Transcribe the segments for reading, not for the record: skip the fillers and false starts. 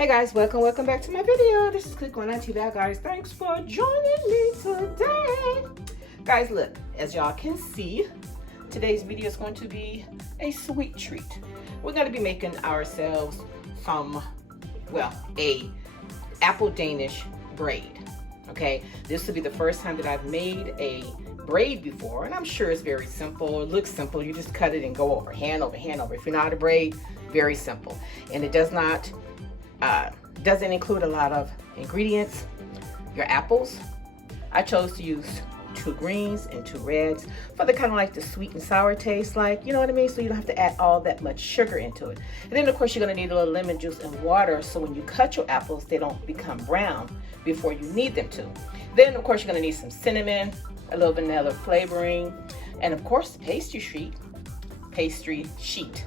Hey guys, welcome back to my video. This is Click on TV, guys. Thanks for joining me today. Guys, look, as y'all can see, today's video is going to be a sweet treat. We're going to be making ourselves some, well, a apple Danish braid. Okay, this will be the first time that I've made a braid before, and I'm sure it's very simple. It looks simple. You just cut it and go over, hand over, hand over. If you're not a braid, very simple, and it doesn't include a lot of ingredients. Your apples, I chose to use 2 greens and 2 reds for the kind of like the sweet and sour taste, like, you know what I mean? So you don't have to add all that much sugar into it. And then of course you're gonna need a little lemon juice and water, so when you cut your apples, they don't become brown before you need them to. Then of course you're gonna need some cinnamon, a little vanilla flavoring, and of course the pastry sheet.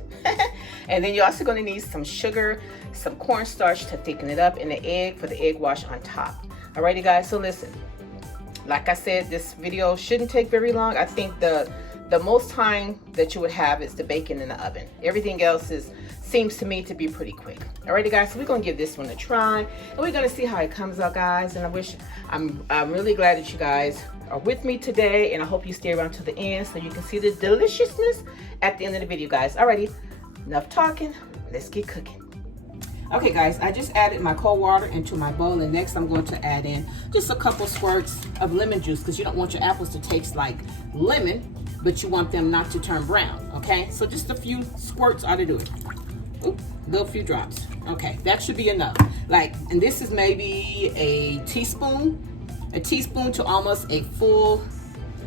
And then you're also going to need some sugar, some cornstarch to thicken it up, and the egg for the egg wash on top. Alrighty guys, so listen, like I said, this video shouldn't take very long. I think the most time that you would have is the bacon in the oven. Everything else seems to me to be pretty quick. Alrighty guys, so we're gonna give this one a try, and we're gonna see how it comes out, guys. And I'm really glad that you guys are with me today, and I hope you stay around to the end so you can see the deliciousness at the end of the video, guys. Alrighty, enough talking, let's get cooking. Okay guys, I just added my cold water into my bowl, and next I'm going to add in just a couple squirts of lemon juice, because you don't want your apples to taste like lemon, but you want them not to turn brown. Okay, so just a few squirts ought to do it. Oop, little few drops. Okay, that should be enough. Like, and this is maybe a teaspoon to almost a full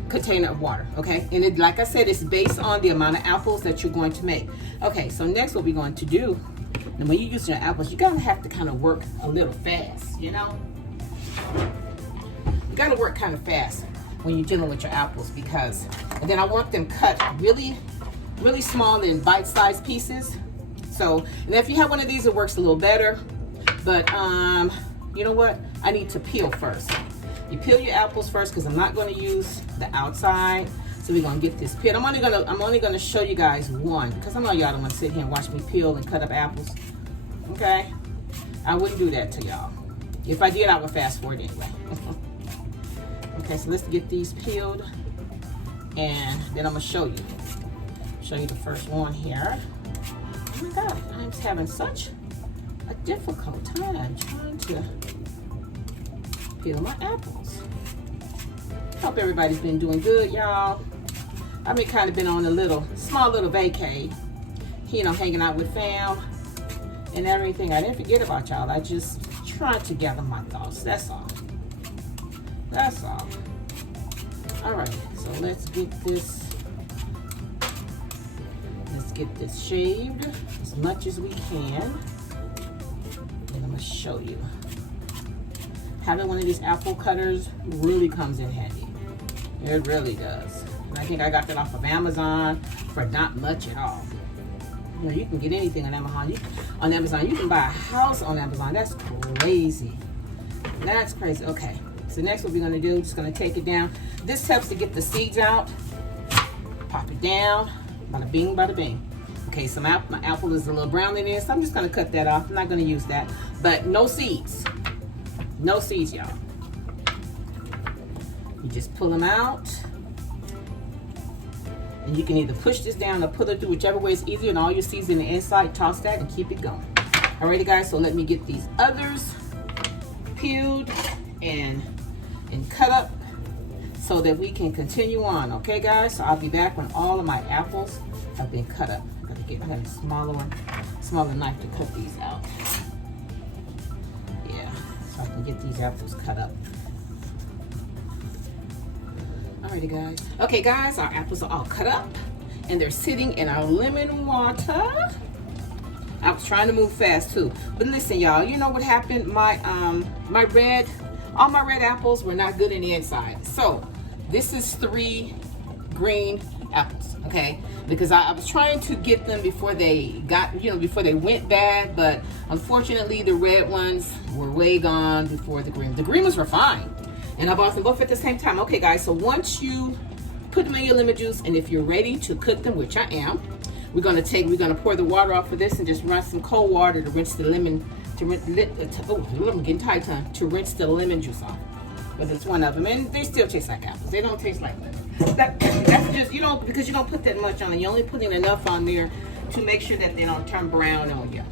container of water. Okay, and it, like I said, it's based on the amount of apples that you're going to make. Okay, so next what we're going to do, and when you're using your apples, you're gonna have to kind of work a little fast, you know? You gotta work kind of fast when you're dealing with your apples, because, and then I want them cut really, really small in bite-sized pieces. So, and if you have one of these, it works a little better, but you know what? I need to peel first. You peel your apples first, because I'm not going to use the outside. So we're going to get this peeled. I'm only gonna show you guys one, because I know y'all don't want to sit here and watch me peel and cut up apples. Okay? I wouldn't do that to y'all. If I did, I would fast forward anyway. Okay, so let's get these peeled, and then I'm gonna show you the first one here. Oh my God, I'm having such a difficult time trying to peel my apples. Hope everybody's been doing good, y'all. I've been kind of been on a small little vacay, you know, hanging out with fam and everything. I didn't forget about y'all. I just tried to gather my thoughts. That's all. That's all. All right, so let's get this shaved as much as we can. And I'm gonna show you. Having one of these apple cutters really comes in handy. It really does. And I think I got that off of Amazon for not much at all. You know, you can get anything on Amazon. You can buy a house on Amazon. That's crazy. That's crazy. Okay. So next what we're gonna do, just gonna take it down. This helps to get the seeds out. Pop it down. Bada bing, bada bing. Okay, so my apple is a little brown in there, so I'm just gonna cut that off. I'm not gonna use that. But no seeds. No seeds, y'all. You just pull them out. And you can either push this down or pull it through, whichever way is easier, and all your seeds in the inside, toss that and keep it going. Alrighty guys, so let me get these others peeled and cut up so that we can continue on. Okay guys, so I'll be back when all of my apples have been cut up. I got a smaller knife to cut these out. Yeah, so I can get these apples cut up. Alrighty guys. Okay guys, our apples are all cut up and they're sitting in our lemon water. I was trying to move fast too, but listen y'all, you know what happened? All my red apples were not good in the inside. So this is 3 green apples, okay? Because I was trying to get them before they went bad, but unfortunately the red ones were way gone before the green. The green ones were fine, and I bought them both at the same time. Okay guys, so once you put them in your lemon juice, and if you're ready to cook them, which I am, we're gonna pour the water off of this and just run some cold water to rinse the lemon I'm getting tight tongue, to rinse the lemon juice off. But it's one of them, and they still taste like apples. They don't taste like lemon. That's just, you don't, because you don't put that much on it. You're only putting enough on there to make sure that they don't turn brown on you.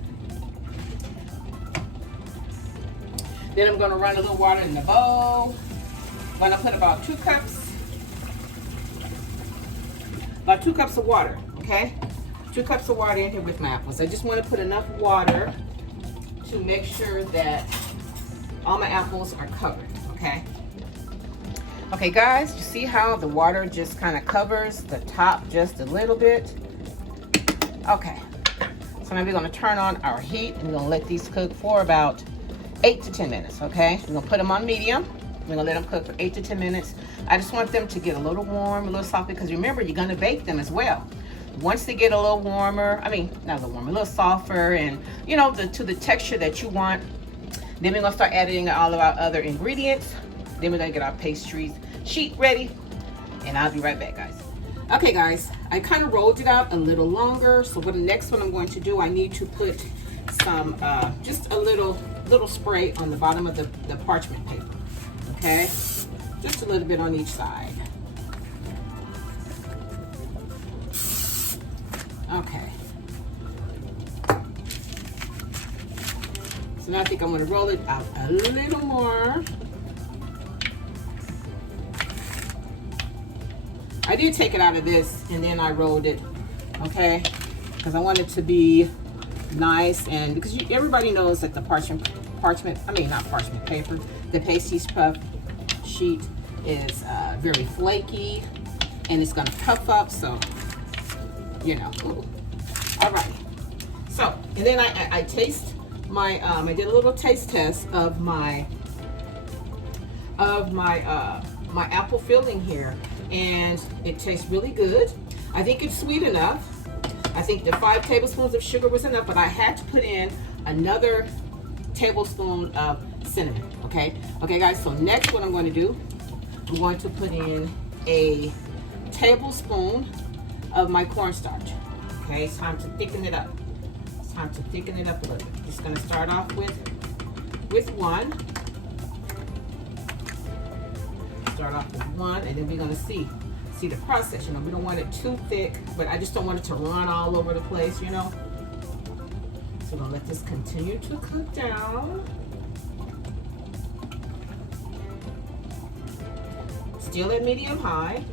Then I'm gonna run a little water in the bowl. I'm gonna put about 2 cups of water, okay? 2 cups of water in here with my apples. I just want to put enough water to make sure that all my apples are covered, okay? Okay guys, you see how the water just kind of covers the top just a little bit? Okay, so now we're gonna turn on our heat and we're gonna let these cook for about 8 to 10 minutes, okay? We're gonna put them on medium. We're gonna let them cook for 8 to 10 minutes. I just want them to get a little warm, a little soft, because remember, you're gonna bake them as well. Once they get a little warmer, I mean, not a little warmer, a little softer, and you know, to the texture that you want, then we're gonna start adding all of our other ingredients. Then we're gonna get our pastry sheet ready, and I'll be right back, guys. Okay, guys, I kind of rolled it out a little longer, so what the next one I'm going to do, I need to put some, just a little spray on the bottom of the parchment paper, okay? Just a little bit on each side. Okay. So now I think I'm gonna roll it out a little more. I did take it out of this and then I rolled it, okay? Because I want it to be nice, and because everybody knows that the the pastry puff sheet is very flaky and it's gonna puff up, so you know. All right. So, and then I taste my I did a little taste test of my my apple filling here, and it tastes really good. I think it's sweet enough. I think the 5 tablespoons of sugar was enough, but I had to put in another tablespoon of cinnamon, okay? Okay, guys, so next what I'm going to do, I'm going to put in a tablespoon of my cornstarch, okay? It's time to thicken it up. It's time to thicken it up a little bit. Just going to start off with 1. Start off with 1, and then we're going to see the process. You know, we don't want it too thick, but I just don't want it to run all over the place, you know. So we're gonna let this continue to cook down. Still at medium high.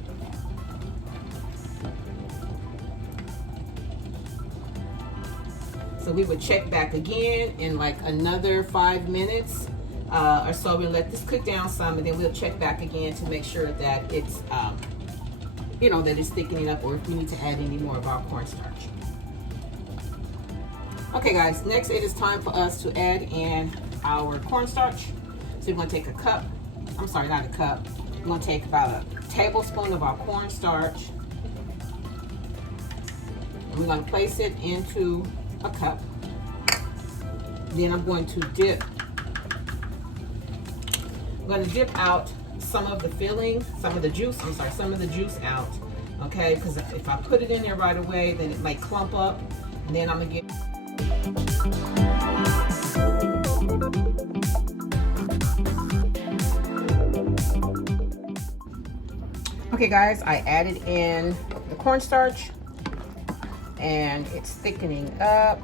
So we would check back again in like another 5 minutes or so. We'll let this cook down some, and then we'll check back again to make sure that it's you know, that it's thickening up, or if we need to add any more of our cornstarch. Okay guys, next it is time for us to add in our cornstarch. So we're gonna take a cup, I'm sorry, not a cup. We're gonna take about a tablespoon of our cornstarch. And we're gonna place it into a cup. Then I'm going to dip out some of the filling, some of the juice out, okay? Because if I put it in there right away, then it might clump up, and then I'm gonna get. Okay guys, I added in the cornstarch, and it's thickening up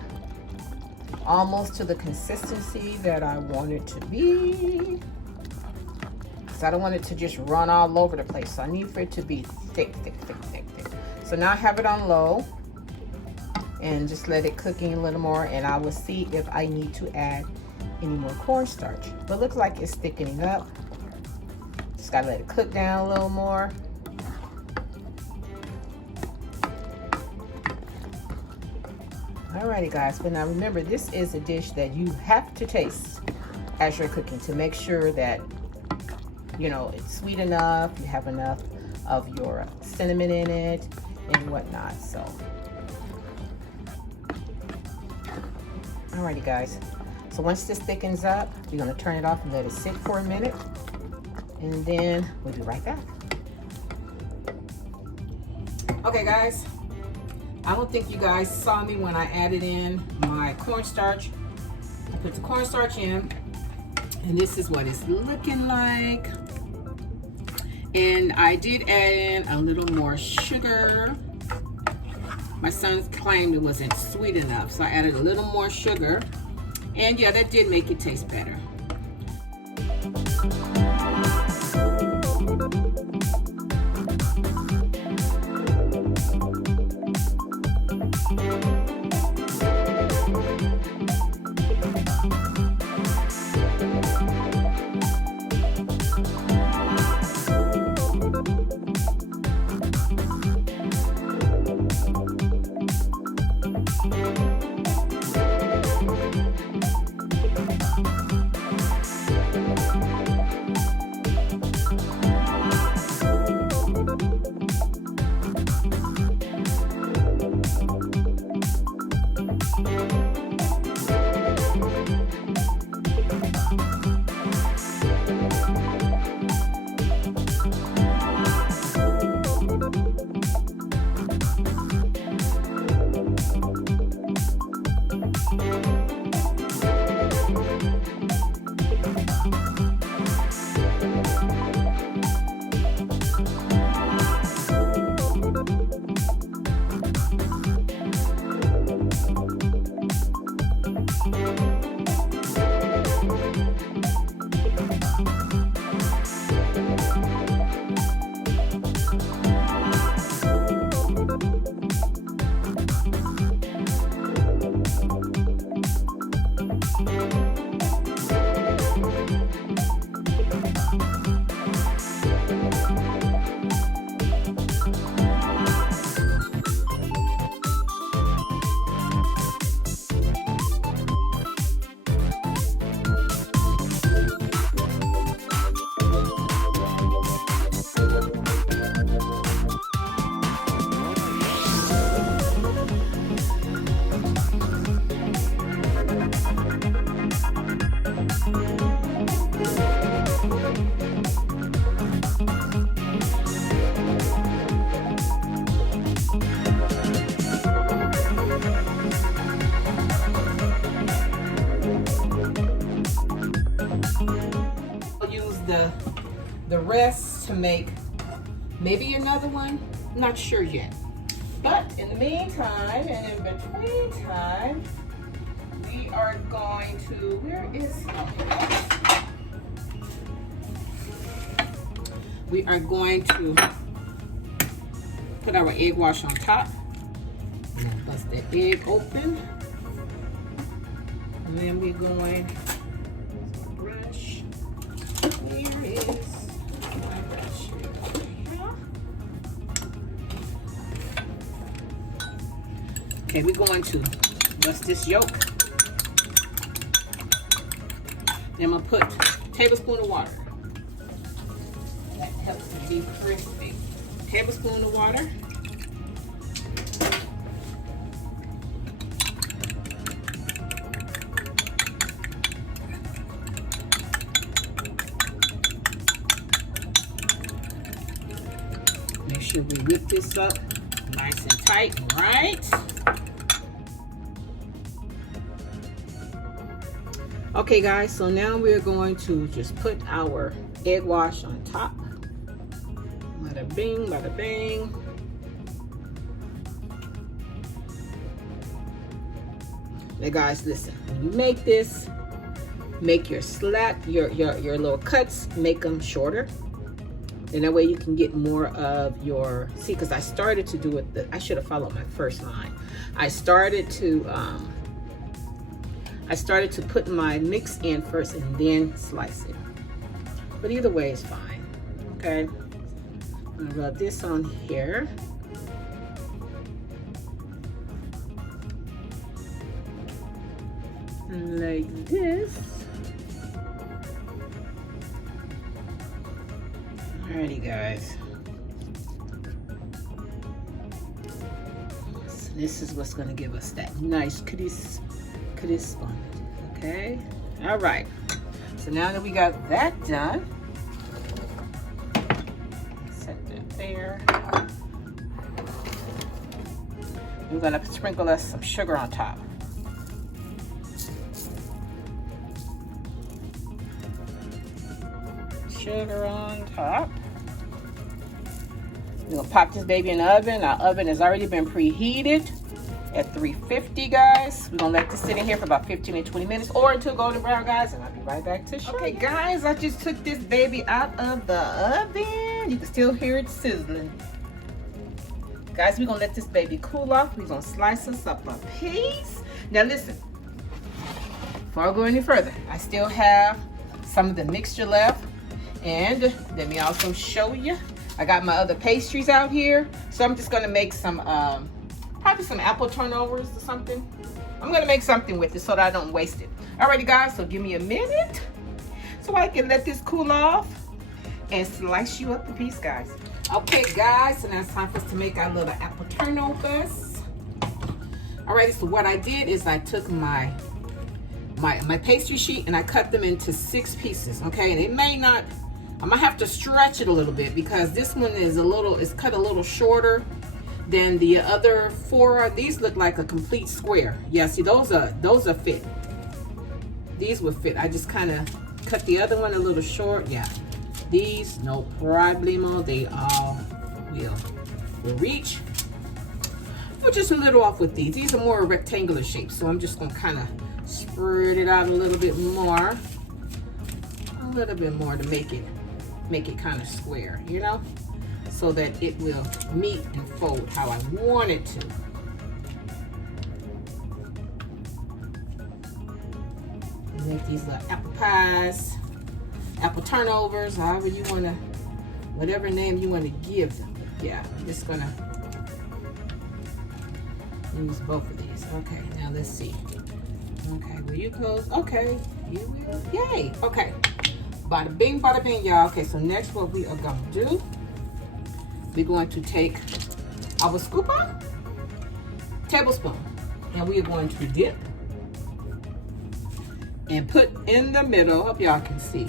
almost to the consistency that I want it to be. I don't want it to just run all over the place. So I need for it to be thick. So now I have it on low and just let it cook in a little more, and I will see if I need to add any more cornstarch. But it looks like it's thickening up. Just gotta let it cook down a little more. Alrighty guys, but now remember, this is a dish that you have to taste as you're cooking to make sure that, you know, it's sweet enough, you have enough of your cinnamon in it and whatnot. So alrighty guys, so once this thickens up, we're going to turn it off and let it sit for a minute, and then we'll be right back. Okay guys, I don't think you guys saw me when I added in my cornstarch, I put the cornstarch in, and this is what it's looking like. And I did add in a little more sugar. My son claimed it wasn't sweet enough, so I added a little more sugar. And yeah, that did make it taste better. The rest to make maybe another one, not sure yet. But in the meantime and in between time, we are going to, we are going to put our egg wash on top. And bust that egg open. And then we're going to brush. Here is my brush. Okay, we're going to bust this yolk. Then I'm going to put a tablespoon of water. That helps it be crispy. Tablespoon of water. Make sure we whip this up nice and tight, right? Okay guys, so now we're going to just put our egg wash on top. Bada bing, bada bing. Now guys, listen, when you make this, make your your little cuts, make them shorter. And that way you can get more of your, see, because I started to do it, I should have followed my first line. I started to put my mix in first and then slice it. But either way is fine, okay? I'm gonna rub this on here. Like this. Alrighty guys. So this is what's gonna give us that nice crisp on it, okay? All right, so now that we got that done, set that there. We're gonna sprinkle us some sugar on top. sugar on top. We're gonna pop this baby in the oven. Our oven has already been preheated at 350, guys. We're gonna let this sit in here for about 15 to 20 minutes or until golden brown, guys, and I'll be right back to show you. Okay, guys, I just took this baby out of the oven. You can still hear it sizzling. Guys, we're gonna let this baby cool off. We're gonna slice us up a piece. Now listen, before I go any further, I still have some of the mixture left, and let me also show you. I got my other pastries out here, so I'm just gonna make some, probably some apple turnovers or something. I'm gonna make something with it so that I don't waste it. Alrighty, guys, so give me a minute so I can let this cool off and slice you up a piece, guys. Okay, guys, so now it's time for us to make our little apple turnovers. Alrighty, so what I did is I took my pastry sheet and I cut them into 6 pieces, okay? And it may not, I might have to stretch it a little bit because this one is cut a little shorter than the other 4. These look like a complete square. Yeah, see, those are fit. These would fit. I just kind of cut the other one a little short. Yeah, these, no problemo. They all will reach. We're just a little off with these. These are more rectangular shapes, so I'm just gonna kind of spread it out a little bit more to make it kind of square, you know, so that it will meet and fold how I want it to. Make these little apple pies, apple turnovers, however you want to, whatever name you want to give them. But yeah, I'm just gonna use both of these. Okay, now let's see. Okay, will you close? Okay, you will. Yay. Okay, bada bing, y'all. Okay, so next what we are gonna do, we're going to take our scooper, tablespoon, and we are going to dip and put in the middle. Hope y'all can see.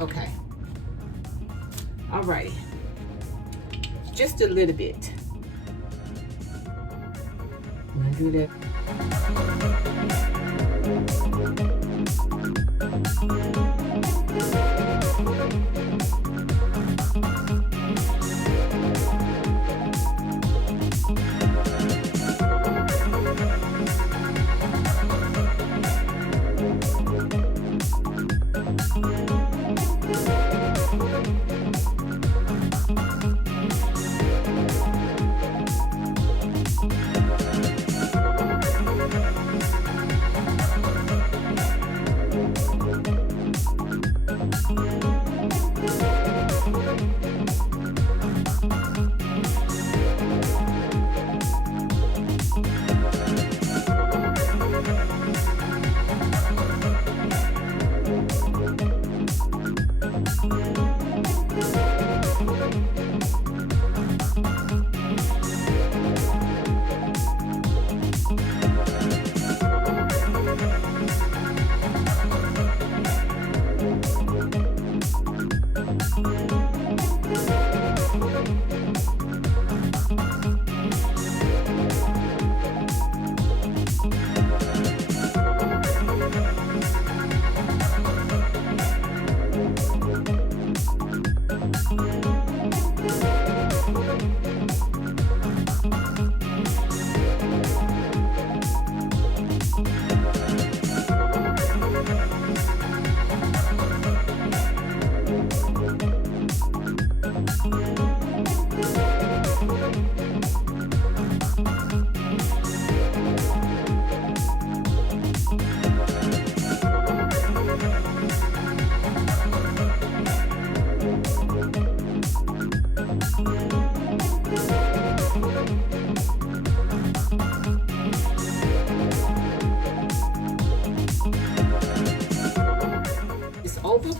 Okay. All right. Just a little bit. I'm gonna do that.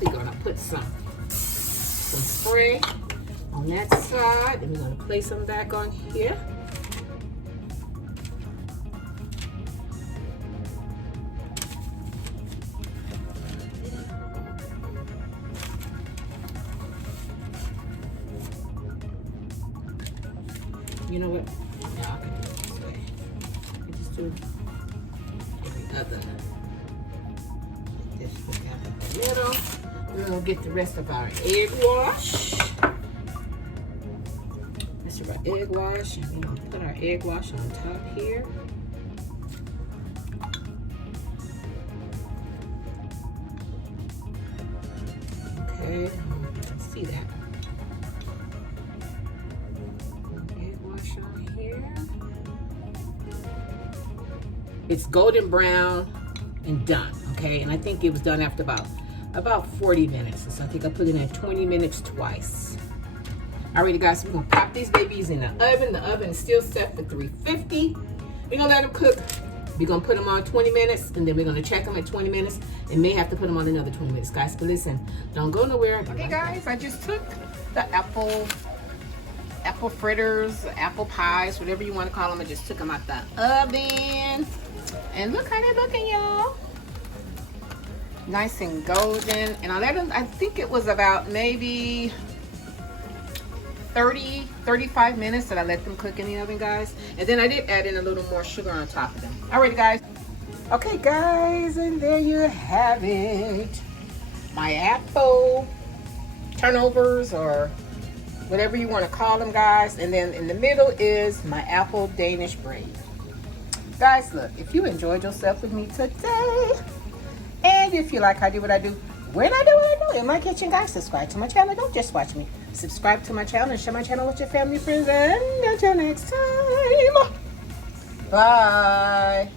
We're gonna put some spray on that side, and we're gonna place some back on here. You know what? Yeah, I can do it this way. I just do every other. This one down in the middle. we'll get the rest of our egg wash. This is our egg wash, and we're gonna put our egg wash on top here. Okay, you can see that. Egg wash on here. It's golden brown and done, okay? And I think it was done after about 40 minutes. So I think I put it in 20 minutes twice. Alrighty guys, so we're gonna pop these babies in the oven. The oven is still set for 350. We're gonna let them cook. We're gonna put them on 20 minutes, and then we're gonna check them at 20 minutes, and may have to put them on another 20 minutes, guys. But listen, don't go nowhere. Okay guys, I just took the apple fritters, apple pies, whatever you want to call them. I just took them out the oven. And look how they're looking, y'all. Nice and golden. And I let them, I think it was about maybe 35 minutes that I let them cook in the oven, guys. And then I did add in a little more sugar on top of them. Alright guys. Okay guys, and there you have it. My apple turnovers, or whatever you want to call them, guys. And then in the middle is my apple Danish braid. Guys, look, if you enjoyed yourself with me today, and if you like how I do what I do, when I do what I do in my kitchen, guys, subscribe to my channel. Don't just watch me. Subscribe to my channel and share my channel with your family, friends, and until next time, bye.